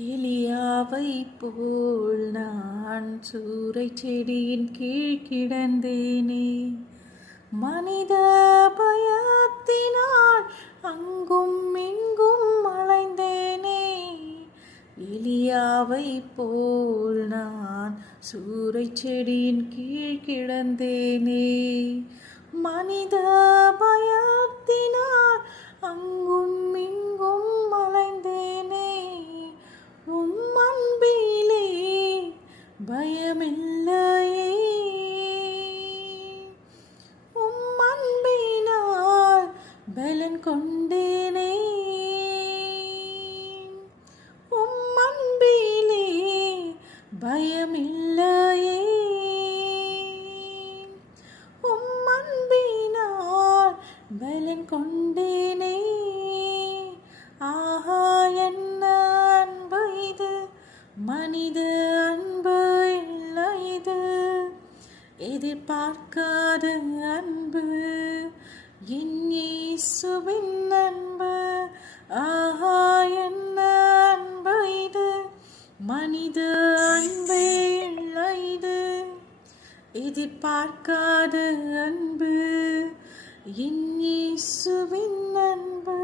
எலியாவை போல் நான் சூறைச் செடியின் கீழ் கிடந்தேனே. மனித பயத்தினால் அங்கும் இங்கும் அலைந்தேனே. எலியாவை போல் நான் சூறைச் செடியின் கீழ் கிடந்தேனே. மனித பயத்தினால் அங்கும் இங்கும் அலைந்தேனே. அன்பிலே பயமில்லையே. அன்பினால் பலன் கொண்டேனே. அன்பிலே பயமில்லையே. அன்பினால் பலன் கொண்டேனே. ஆஹா, என்ன அன்பு இது, மனித அன்பு இல்லை இது. எதிர்பார்க்காத அன்பு என் இயேசுவின் அன்பு. ஆஹா, என்ன அன்பு இது, மனித அன்பு இல்லை இது. எதிர்பார்க்காத அன்பு என் இயேசுவின் அன்பு.